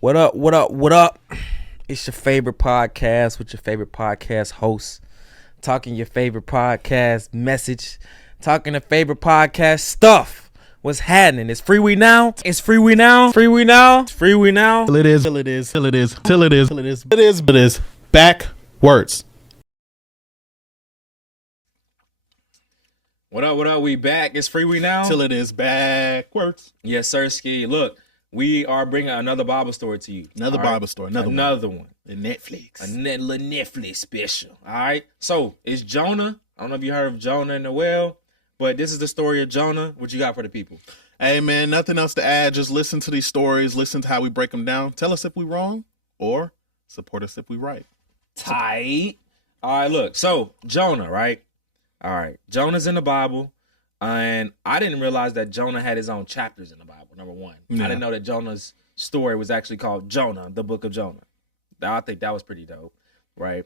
What up, what up, what up? It's your favorite podcast with your favorite podcast host. Talking your favorite podcast message. Talking the favorite podcast stuff. What's happening? It's Freewenow. It's Freewenow. Freewenow. It's Freewenow. Till it is. Till it is. Till it is. Till it is. Till it is. It is. It is. Backwards. What up, what up? We back. It's Freewenow. Till it is backwards. Yes, sir, Ski. Look, we are bringing another Bible story to you. Another Bible story. Another one. The Netflix. A little Netflix special. All right. So it's Jonah. I don't know if you heard of Jonah and the whale, but this is the story of Jonah. What you got for the people? Hey, man, nothing else to add. Just listen to these stories. Listen to how we break them down. Tell us if we wrong or support us if we right. Tight. All right, look. So Jonah, right? All right. Jonah's in the Bible. And I didn't realize that Jonah had his own chapters in the Bible, number one. Yeah. I didn't know that Jonah's story was actually called Jonah, the book of Jonah. I think that was pretty dope, right?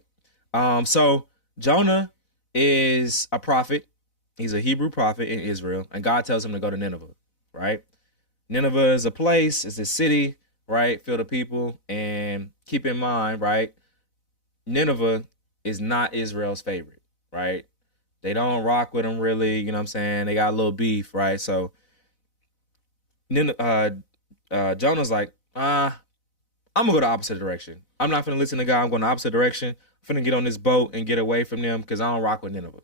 So Jonah is a prophet. He's a Hebrew prophet in Israel, and God tells him to go to Nineveh, right? Nineveh is a place, it's a city, right, filled with people, and keep in mind, right, Nineveh is not Israel's favorite, right? They don't rock with them really, you know what I'm saying? They got a little beef, right? So Jonah's like, I'm gonna go the opposite direction. I'm not gonna listen to God. I'm going the opposite direction. I'm gonna get on this boat and get away from them because I don't rock with Nineveh.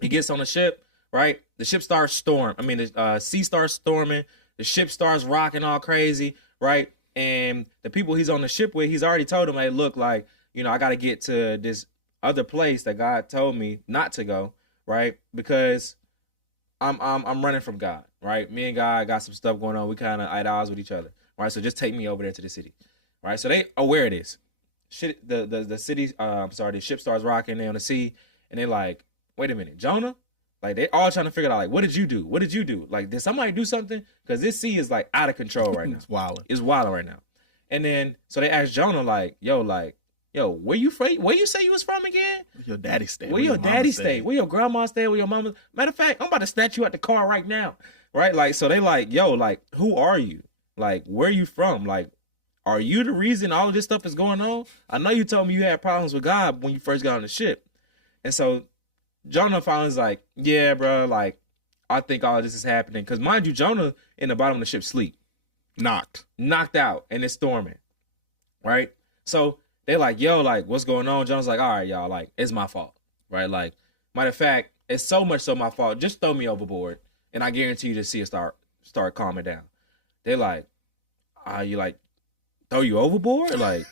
He gets on the ship, right? The ship starts the sea starts storming. The ship starts rocking all crazy, right? And the people he's on the ship with, he's already told them, hey, look, like, you know, I got to get to this other place that God told me not to go, right? Because I'm running from God, right? Me and God got some stuff going on. We kind of at odds with each other, right? So just take me over there to the city, right? So they aware of this. Shit, the city, the ship starts rocking. They on the sea, and they're like, wait a minute, Jonah? Like, they all trying to figure out, like, what did you do? What did you do? Like, did somebody do something? Because this sea is, like, out of control right now. It's wilding. It's wilding right now. And then, so they asked Jonah, like, yo, where you from? Where you say you was from again? Where your daddy stay? Where your daddy stay? Where your grandma stay? Where your mama? Matter of fact, I'm about to snatch you out the car right now, right? Like, so they like, yo, like, who are you? Like, where you from? Like, are you the reason all of this stuff is going on? I know you told me you had problems with God when you first got on the ship. And so Jonah finally is like, yeah, bro, like, I think all of this is happening. Because mind you, Jonah in the bottom of the ship sleep. Knocked out, and it's storming, right? So they're like, yo, like, what's going on? Jonah's like, all right, y'all, like, it's my fault, right? Like, matter of fact, it's so much so my fault. Just throw me overboard, and I guarantee you to see it start calming down. They're like, you like, throw you overboard? Like,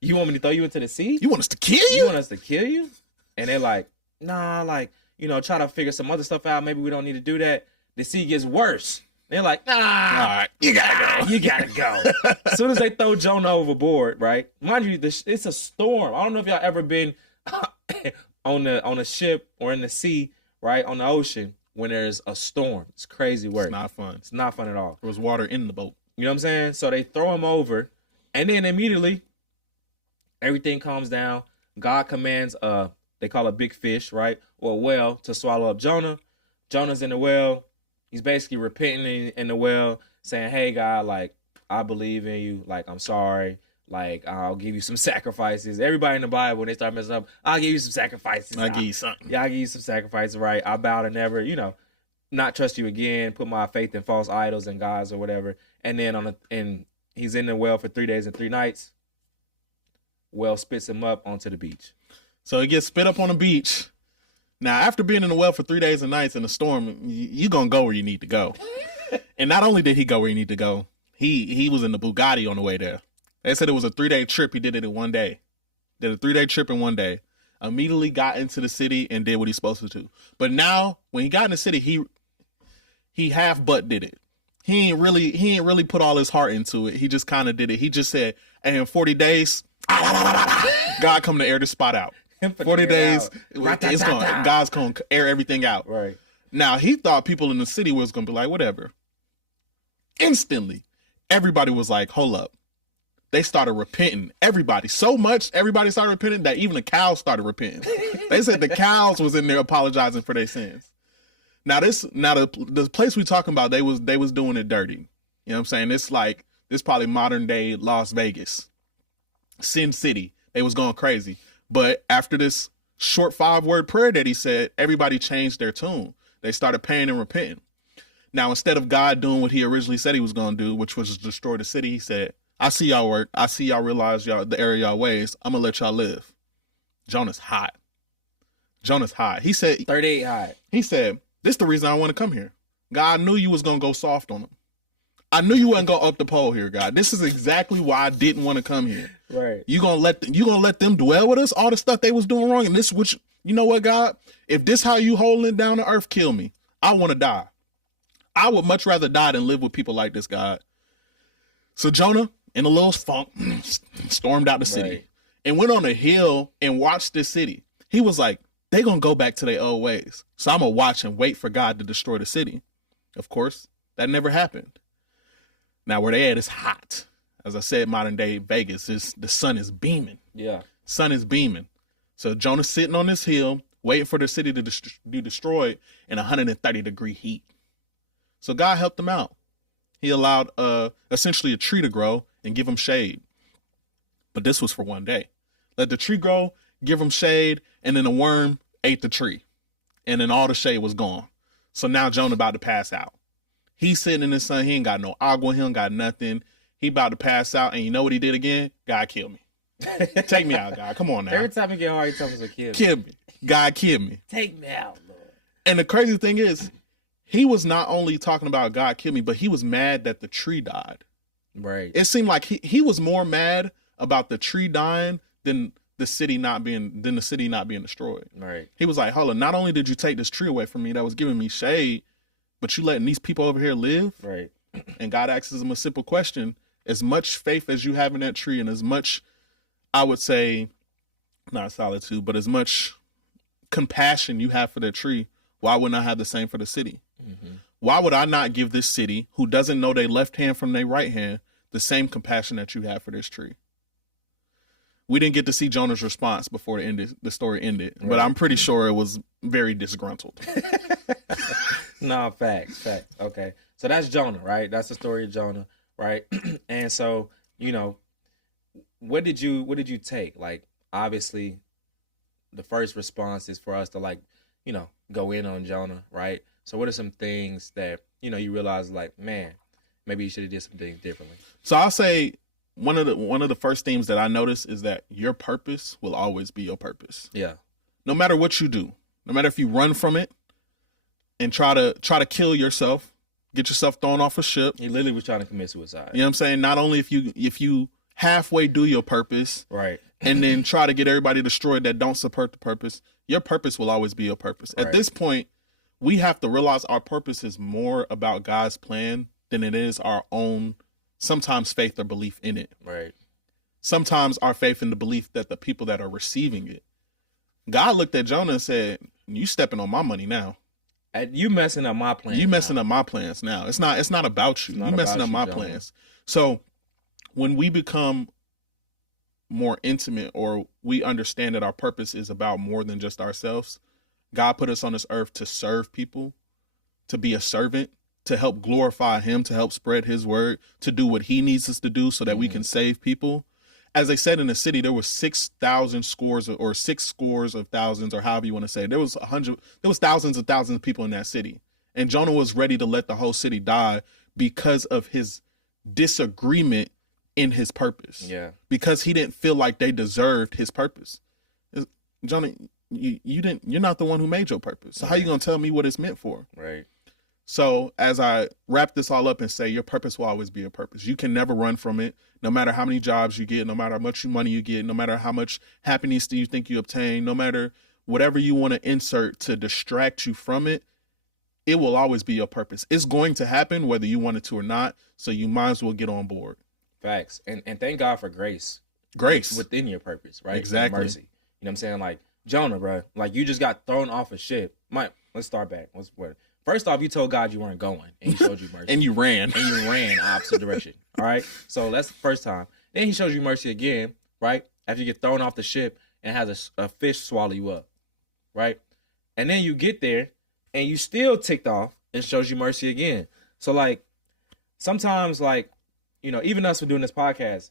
you want me to throw you into the sea? You want us to kill you? You want us to kill you? And they're like, nah, like, you know, try to figure some other stuff out. Maybe we don't need to do that. The sea gets worse. They're like, nah, all right, you gotta go. You gotta go. As soon as they throw Jonah overboard, right? Mind you, it's a storm. I don't know if y'all ever been on a ship or in the sea, right, on the ocean when there's a storm. It's crazy work. It's not fun. It's not fun at all. There was water in the boat. You know what I'm saying? So they throw him over, and then immediately everything calms down. God commands they call a big fish, right, or a whale to swallow up Jonah. Jonah's in the whale. He's basically repenting in the well, saying, hey, God, like, I believe in you. Like, I'm sorry. Like, I'll give you some sacrifices. Everybody in the Bible, when they start messing up, I'll give you some sacrifices. I'll give you something. Yeah, I'll give you some sacrifices, right? I vow to never, you know, not trust you again, put my faith in false idols and gods or whatever. And then he's in the well for 3 days and 3 nights. Well spits him up onto the beach. So he gets spit up on the beach. Now, after being in the well for 3 days and nights in a storm, you're going to go where you need to go. And not only did he go where he need to go, he was in the Bugatti on the way there. They said it was a 3-day trip. He did it in one day. Did a 3-day trip in one day. Immediately got into the city and did what he's supposed to do. But now, when he got in the city, he half butt did it. He ain't really put all his heart into it. He just kind of did it. He just said, hey, in 40 days, God come to air the spot out. 40 days, God's going to air everything out. Right. Now, he thought people in the city was going to be like, whatever. Instantly, everybody was like, hold up. They started repenting. Everybody. So much, everybody started repenting that even the cows started repenting. They said the cows was in there apologizing for their sins. Now, the place we talking about, they was doing it dirty. You know what I'm saying? It's like This probably modern day Las Vegas, Sin City. They was going crazy. But after this short 5-word prayer that he said, everybody changed their tune. They started praying and repenting. Now, instead of God doing what he originally said he was going to do, which was destroy the city, he said, I see y'all work. I see y'all realize y'all the area y'all ways. I'm going to let y'all live. Jonah's hot. Jonah's hot. He said, 38 hot. He said, this is the reason I want to come here. God, I knew you was going to go soft on him. I knew you wasn't going to up the pole here, God. This is exactly why I didn't want to come here. Right. You gonna let them dwell with us, all the stuff they was doing wrong, and this, which, you know what, God, if this how you holding down the earth, kill me. I want to die. I would much rather die than live with people like this, God. So Jonah, in a little funk, stormed out the city, Right. and went on a hill and watched this city. He was like, they gonna go back to their old ways, so I'm gonna watch and wait for God to destroy the city. Of course, that never happened. Now where they at is hot. As I said, modern day Vegas, the sun is beaming. Yeah. Sun is beaming. So Jonah's sitting on this hill, waiting for the city to be destroyed in 130-degree heat. So God helped him out. He allowed essentially a tree to grow and give him shade. But this was for one day. Let the tree grow, give him shade, and then a worm ate the tree. And then all the shade was gone. So now Jonah about to pass out. He's sitting in the sun. He ain't got no agua. He don't got nothing. He about to pass out. And you know what he did again? God, kill me. Take me out, God. Come on now. Every time you get hard, he tells us to kill me. Kill me. God, kill me. Take me out, Lord. And the crazy thing is, he was not only talking about God kill me, but he was mad that the tree died. Right. It seemed like he was more mad about the tree dying than the city not being destroyed. Right. He was like, hold on, not only did you take this tree away from me that was giving me shade, but you letting these people over here live? Right. And God asks him a simple question. As much faith as you have in that tree, and as much, I would say, not solitude, but as much compassion you have for that tree, why wouldn't I have the same for the city? Mm-hmm. Why would I not give this city, who doesn't know their left hand from their right hand, the same compassion that you have for this tree? We didn't get to see Jonah's response before the story ended, Right. but I'm pretty sure it was very disgruntled. No, facts. Okay. So that's Jonah, right? That's the story of Jonah, right? And so, you know, what did you take? Like, obviously, the first response is for us to, like, you know, go in on Jonah, right? So what are some things that, you know, you realize, like, man, maybe you should have did some things differently? So I'll say one of the first themes that I notice is that your purpose will always be your purpose. Yeah. No matter what you do, no matter if you run from it and try to kill yourself, get yourself thrown off a ship. He literally was trying to commit suicide. You know what I'm saying? Not only if you halfway do your purpose, Right. and then try to get everybody destroyed that don't support the purpose, your purpose will always be your purpose. Right. At this point, we have to realize our purpose is more about God's plan than it is our own, sometimes faith or belief in it. Right. Sometimes our faith in the belief that the people that are receiving it. God looked at Jonah and said, you stepping on my money now. You messing up my plans. You messing up my plans now. It's not about you. You messing up my plans. So when we become more intimate, or we understand that our purpose is about more than just ourselves, God put us on this earth to serve people, to be a servant, to help glorify him, to help spread his word, to do what he needs us to do so that we can save people. As they said in the city, there were 6,000 scores or 6 scores of thousands, or however you want to say it. There was thousands and thousands of people in that city. And Jonah was ready to let the whole city die because of his disagreement in his purpose. Yeah. Because he didn't feel like they deserved his purpose. Jonah, you're not the one who made your purpose. So how you going to tell me what it's meant for? Right. So as I wrap this all up and say, your purpose will always be a purpose. You can never run from it. No matter how many jobs you get, no matter how much money you get, no matter how much happiness do you think you obtain, no matter whatever you want to insert to distract you from it, it will always be your purpose. It's going to happen whether you want it to or not. So you might as well get on board. Facts. And thank God for grace. Grace. Within your purpose, right? Exactly. And mercy. You know what I'm saying? Like, Jonah, bro, like, you just got thrown off a ship. Let's start back. First off, you told God you weren't going, and he showed you mercy. And you ran. And you ran opposite direction. All right? So that's the first time. Then he shows you mercy again, right? After you get thrown off the ship and has a fish swallow you up, right? And then you get there, and you still ticked off, and shows you mercy again. So, like, sometimes, like, even us for doing this podcast,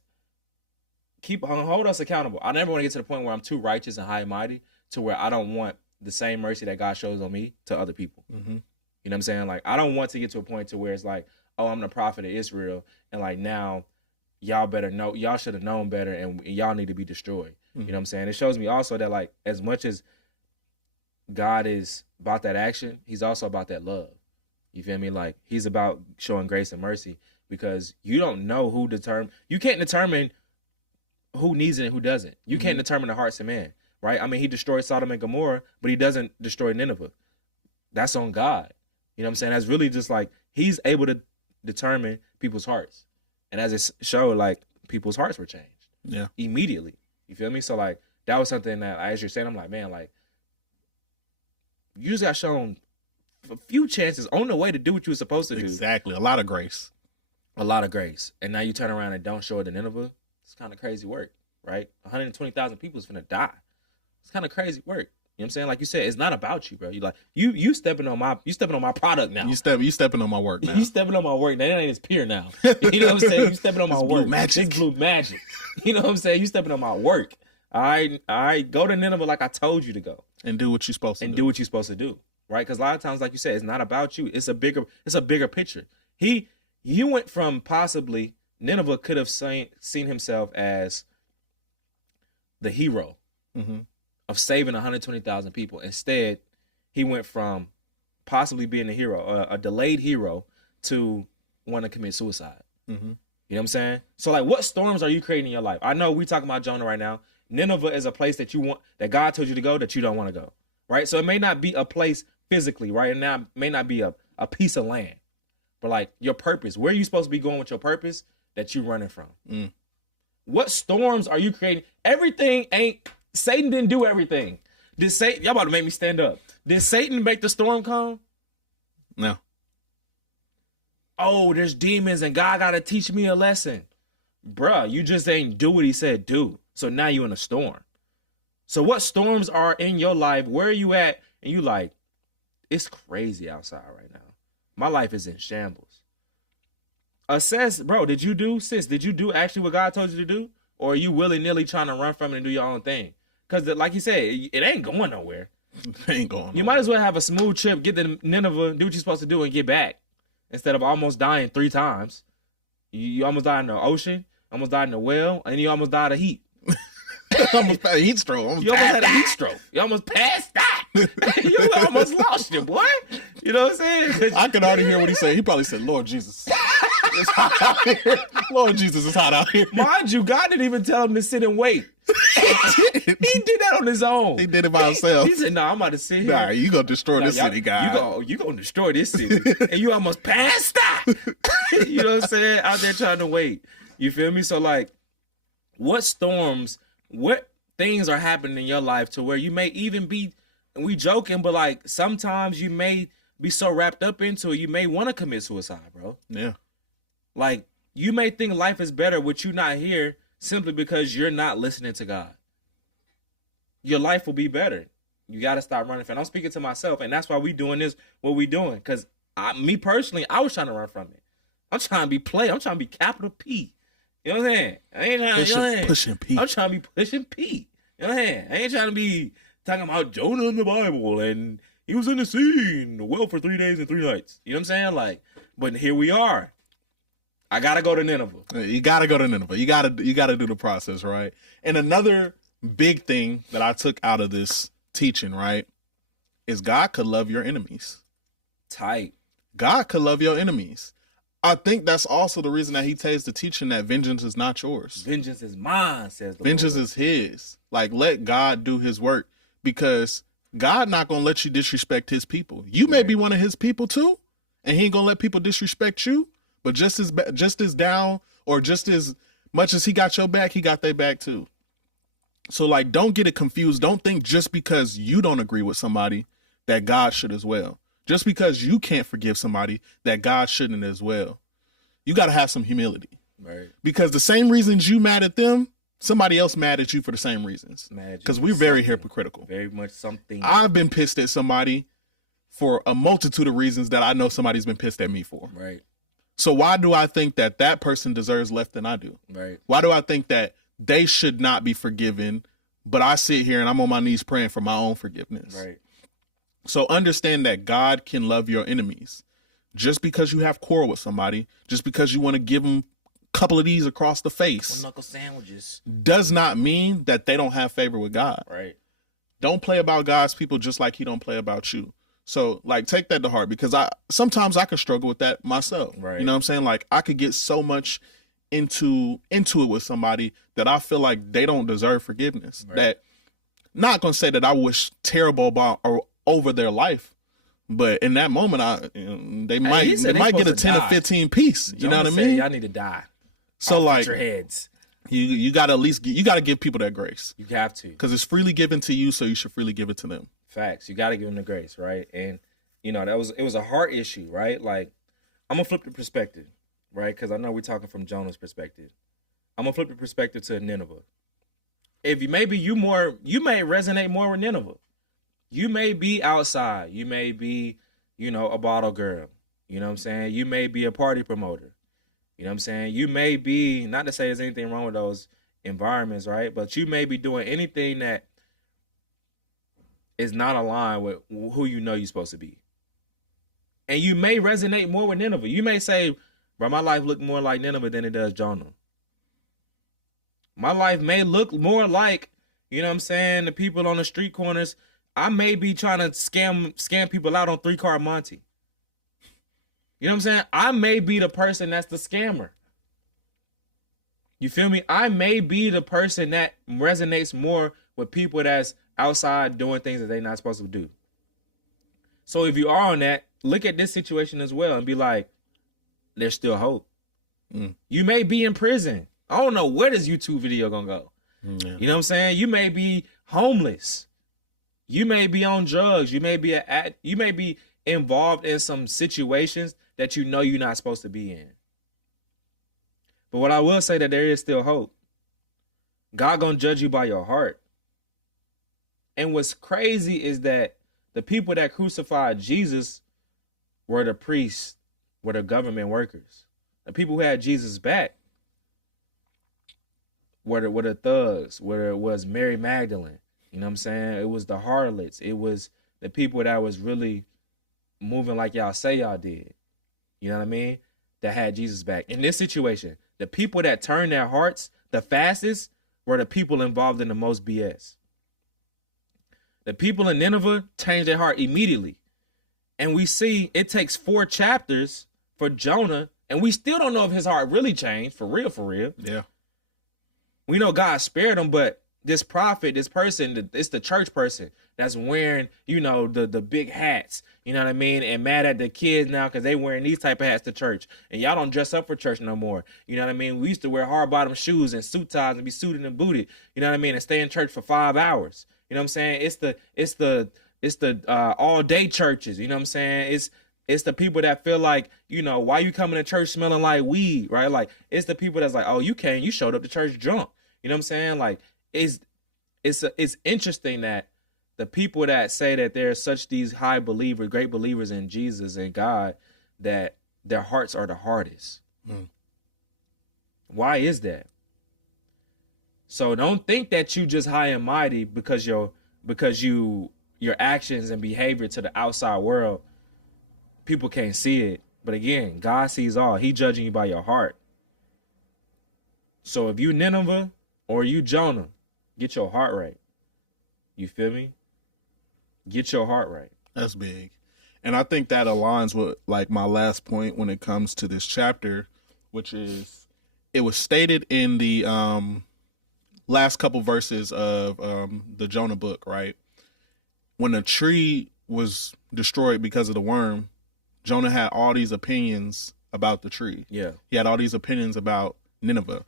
hold us accountable. I never want to get to the point where I'm too righteous and high and mighty to where I don't want the same mercy that God shows on me to other people. Mm-hmm. You know what I'm saying? Like, I don't want to get to a point to where it's like, oh, I'm the prophet of Israel, and like now y'all better know, y'all should have known better, and y'all need to be destroyed. Mm-hmm. You know what I'm saying? It shows me also that like, as much as God is about that action, he's also about that love. You feel me? Like, he's about showing grace and mercy, because you don't know you can't determine who needs it and who doesn't. You can't determine the hearts of man, right? I mean, he destroyed Sodom and Gomorrah, but he doesn't destroy Nineveh. That's on God. You know what I'm saying? That's really just like, he's able to determine people's hearts. And as it showed, like, people's hearts were changed. Yeah. Immediately. You feel me? So like, that was something that, as you're saying, I'm like, man, like, you just got shown a few chances on the way to do what you were supposed to do. Exactly. A lot of grace. A lot of grace. And now you turn around and don't show it to Nineveh. It's kind of crazy work, right? 120,000 people is finna die. It's kind of crazy work. You know what I'm saying? Like you said, it's not about you, bro. You like you stepping on my product now. You stepping on my work now. You stepping on my work now. That ain't his peer now. You know what I'm saying? You stepping on my work. Blue magic. It's blue magic. You know what I'm saying? You stepping on my work. All right. Go to Nineveh like I told you to go. And do what you're supposed to do. And do what you're supposed to do. Right? Because a lot of times, like you said, it's not about you. It's a bigger picture. You went from possibly Nineveh could have seen himself as the hero of saving 120,000 people. Instead, he went from possibly being a hero, a delayed hero, to want to commit suicide. Mm-hmm. You know what I'm saying? So, like, what storms are you creating in your life? I know we talking about Jonah right now. Nineveh is a place that God told you to go, that you don't want to go, right? So it may not be a place physically, right? And now it may not be a piece of land, but like your purpose, where are you supposed to be going with your purpose that you running from? What storms are you creating? Satan didn't do everything. Y'all about to make me stand up. Did Satan make the storm come? No. Oh, there's demons and God got to teach me a lesson. Bruh, you just ain't do what he said do. So now you in a storm. So what storms are in your life? Where are you at? And you like, it's crazy outside right now. My life is in shambles. Did you do actually what God told you to do? Or are you willy-nilly trying to run from it and do your own thing? Because like you said, it ain't going nowhere. It ain't going nowhere. You might as well have a smooth trip, get to Nineveh, do what you're supposed to do, and get back. Instead of almost dying 3 times. You almost died in the ocean, almost died in the well, and you almost died of heat. Almost had a heat stroke. You almost had a heat stroke. You almost passed out. You almost lost your boy. You know what I'm saying? I could already hear what he said. He probably said, Lord Jesus. It's hot out here. Lord Jesus, it's hot out here. Mind you, God didn't even tell him to sit and wait. He did that on his own. He did it by himself. He said, "No, I'm about to sit here. Nah, you gonna destroy this city, guy. You gonna destroy this city." And you almost passed out. You know what I'm saying? Out there trying to wait. You feel me? So like, what things are happening in your life to where you may even be, and we joking, but like sometimes you may be so wrapped up into it, you may want to commit suicide, bro. Yeah. Like, you may think life is better with you not here simply because you're not listening to God. Your life will be better. You got to stop running from it. I'm speaking to myself, and that's why we doing this, what we doing. Because me personally, I was trying to run from it. I'm trying to be play. I'm trying to be capital P. You know what I'm saying? I ain't trying to pushing P. I'm trying to be pushing P. You know what I'm saying? I ain't trying to be talking about Jonah in the Bible and he was in the sea in the well for 3 days and 3 nights. You know what I'm saying? Like, but here we are. I gotta go to Nineveh. You gotta go to Nineveh. You gotta do the process, right? And another big thing that I took out of this teaching, right, is God could love your enemies. Tight. God could love your enemies. I think that's also the reason that he takes the teaching that vengeance is not yours. Vengeance is mine, says the Vengeance Lord. is his. Like, let God do his work, because God not going to let you disrespect his people. You may be one of his people too, and he ain't going to let people disrespect you, but just as down or just as much as he got your back, he got their back too. So like, don't get it confused. Don't think just because you don't agree with somebody that God should as well. Just because you can't forgive somebody that God shouldn't as well. You got to have some humility. Right. Because the same reasons you mad at them, somebody else mad at you for the same reasons. Because we're very hypocritical. Very much something. I've been pissed at somebody for a multitude of reasons that I know somebody's been pissed at me for. Right. So why do I think that that person deserves less than I do? Right. Why do I think that they should not be forgiven, but I sit here and I'm on my knees praying for my own forgiveness? Right. So understand that God can love your enemies. Just because you have quarrel with somebody, just because you want to give them a couple of these across the face, Knuckle sandwiches, does not mean that they don't have favor with God. right? Don't play about God's people just like he don't play about you. So like take that to heart, because sometimes I could struggle with that myself. Right. You know what I'm saying? Like I could get so much into it with somebody that I feel like they don't deserve forgiveness. Right. That, not gonna say that I wish terrible about or over their life, but in that moment they might get a 10 or 15 piece. You know what I mean? Y'all need to die. So like your heads. You gotta at least you gotta give people that grace. You have to, because it's freely given to you, so you should freely give it to them. Facts. You got to give them the grace, right? And you know it was a heart issue, right? Like I'm gonna flip the perspective, right? Because I know we're talking from Jonah's perspective. I'm gonna flip the perspective to Nineveh. If you may resonate more with Nineveh. You may be outside. You may be, a bottle girl. You know what I'm saying? You may be a party promoter. You know what I'm saying? You may be, not to say there's anything wrong with those environments, right? But you may be doing anything that is not aligned with who you're supposed to be. And you may resonate more with Nineveh. You may say, bro, my life look more like Nineveh than it does Jonah. My life may look more like, the people on the street corners. I may be trying to scam people out on 3-Car Monte. You know what I'm saying? I may be the person that's the scammer. You feel me? I may be the person that resonates more with people that's outside doing things that they're not supposed to do. So if you are on that, look at this situation as well and be like, there's still hope. You may be in prison. I don't know where this YouTube video gonna go. You know what I'm saying? You may be homeless. You may be on drugs. You may be involved in some situations that you're not supposed to be in. But what I will say, that there is still hope. God gonna judge you by your heart. And what's crazy is that the people that crucified Jesus were the priests, were the government workers. The people who had Jesus back were the thugs, where it was Mary Magdalene. You know what I'm saying? It was the harlots. It was the people that was really moving like y'all say y'all did. You know what I mean? That had Jesus back. In this situation, the people that turned their hearts the fastest were the people involved in the most BS. The people in Nineveh changed their heart immediately. And we see it takes 4 chapters for Jonah, and we still don't know if his heart really changed, for real, for real. Yeah. We know God spared him, but this prophet, this person, it's the church person that's wearing, the big hats, you know what I mean? And mad at the kids now because they wearing these type of hats to church. And y'all don't dress up for church no more. You know what I mean? We used to wear hard bottom shoes and suit ties and be suited and booted, you know what I mean? And stay in church for 5 hours. You know what I'm saying? It's the all day churches, you know what I'm saying? It's the people that feel like, why you coming to church smelling like weed, right? Like, it's the people that's like, oh, you showed up to church drunk. You know what I'm saying? Like, it's interesting that the people that say that they're such these high believers, great believers in Jesus and God, that their hearts are the hardest. Why is that? So don't think that you just high and mighty because your actions and behavior to the outside world, people can't see it. But again, God sees all. He judging you by your heart. So if you Nineveh or you Jonah, get your heart right. You feel me? Get your heart right. That's big. And I think that aligns with like my last point when it comes to this chapter, which is it was stated in the last couple verses of the Jonah book, right? When the tree was destroyed because of the worm, Jonah had all these opinions about the tree. Yeah. He had all these opinions about Nineveh.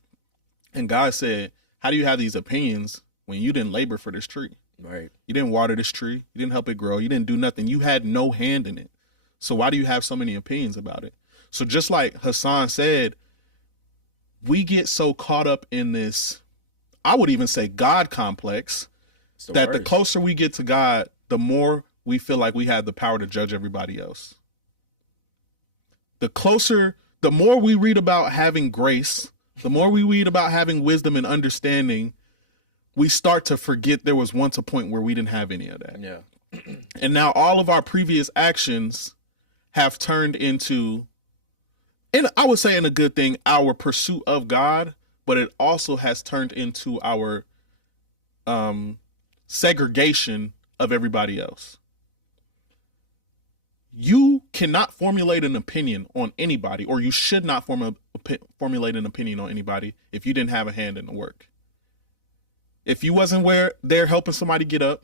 And God said, how do you have these opinions when you didn't labor for this tree? Right. You didn't water this tree. You didn't help it grow. You didn't do nothing. You had no hand in it. So why do you have so many opinions about it? So just like Hassan said, we get so caught up in this, I would even say God complex, that the closer we get to God, the more we feel like we have the power to judge everybody else. The closer the more we read about having grace, the more we read about having wisdom and understanding, we start to forget there was once a point where we didn't have any of that. Yeah. And now all of our previous actions have turned into, and I would say in a good thing, our pursuit of God, but it also has turned into our segregation of everybody else. You cannot formulate an opinion on anybody, or you should not formulate an opinion on anybody if you didn't have a hand in the work. If you wasn't there helping somebody get up,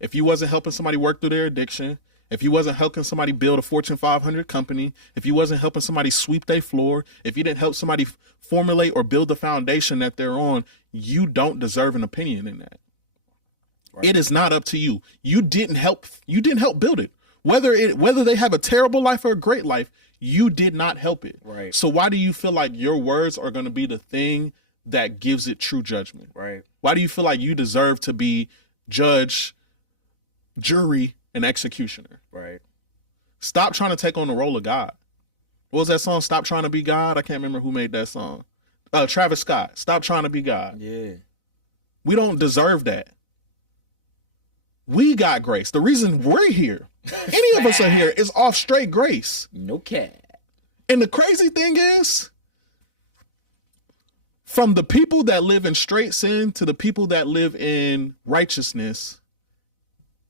if you wasn't helping somebody work through their addiction, if you wasn't helping somebody build a Fortune 500 company, if you wasn't helping somebody sweep their floor, if you didn't help somebody formulate or build the foundation that they're on, you don't deserve an opinion in that. Right. It is not up to you. You didn't help build it. Whether they have a terrible life or a great life, you did not help it. Right. So why do you feel like your words are going to be the thing that gives it true judgment? Right. Why do you feel like you deserve to be judge, jury, and executioner? Right. Stop trying to take on the role of God. What was that song? Stop trying to be God. I can't remember who made that song. Travis Scott. Stop trying to be God. Yeah. We don't deserve that. We got grace. The reason we're here, any of us are here, is off straight grace. No cap. And the crazy thing is, from the people that live in straight sin to the people that live in righteousness,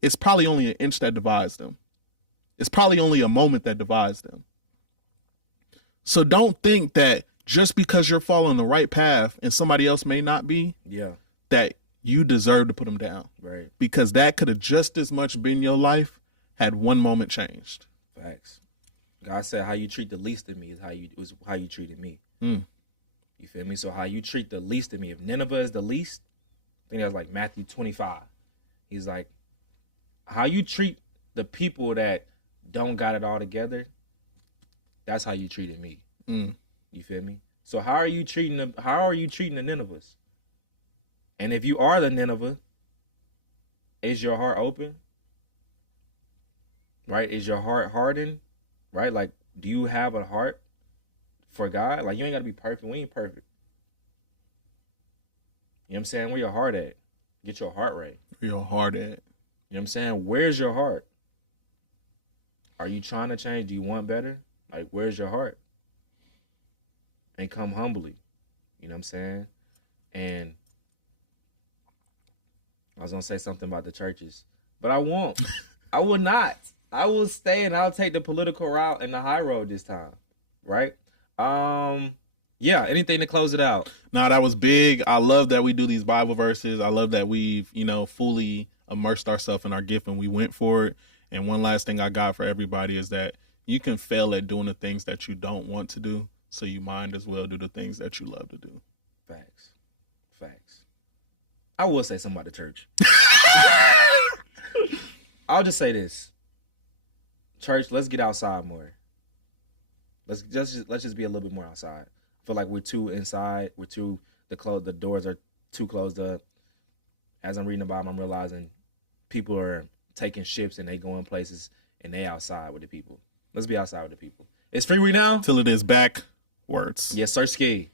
it's probably only an inch that divides them. It's probably only a moment that divides them. So don't think that just because you're following the right path and somebody else may not be, that you deserve to put them down. Right. Because that could have just as much been your life had one moment changed. Facts. God said, how you treat the least of me is how you treated me. Mm. You feel me? So how you treat the least of me. If Nineveh is the least, I think that's like Matthew 25. He's like, how you treat the people that don't got it all together, that's how you treated me. Mm. You feel me? So how are you treating the Ninevehs? And if you are the Nineveh, is your heart open? Right? Is your heart hardened? Right? Like, do you have a heart for God? Like, you ain't got to be perfect. We ain't perfect. You know what I'm saying? Where your heart at? Get your heart right. Where your heart at? You know what I'm saying? Where's your heart? Are you trying to change? Do you want better? Like, where's your heart? And come humbly. You know what I'm saying? And I was going to say something about the churches, but I won't. I will not. I will stay and I'll take the political route and the high road this time. Right? Yeah, anything to close it out? No, that was big. I love that we do these Bible verses. I love that we've, fully immersed ourselves in our gift and we went for it. And one last thing I got for everybody is that you can fail at doing the things that you don't want to do, so you might as well do the things that you love to do. Facts. I will say something about the church. I'll just say this. Church, let's get outside more. Let's just be a little bit more outside. I feel like we're too inside. The doors are too closed up. As I'm reading the Bible, I'm realizing people are taking ships and they going places and they outside with the people. Let's be outside with the people. It's Freewenow. Till it is backwards. Yes, sir, ski.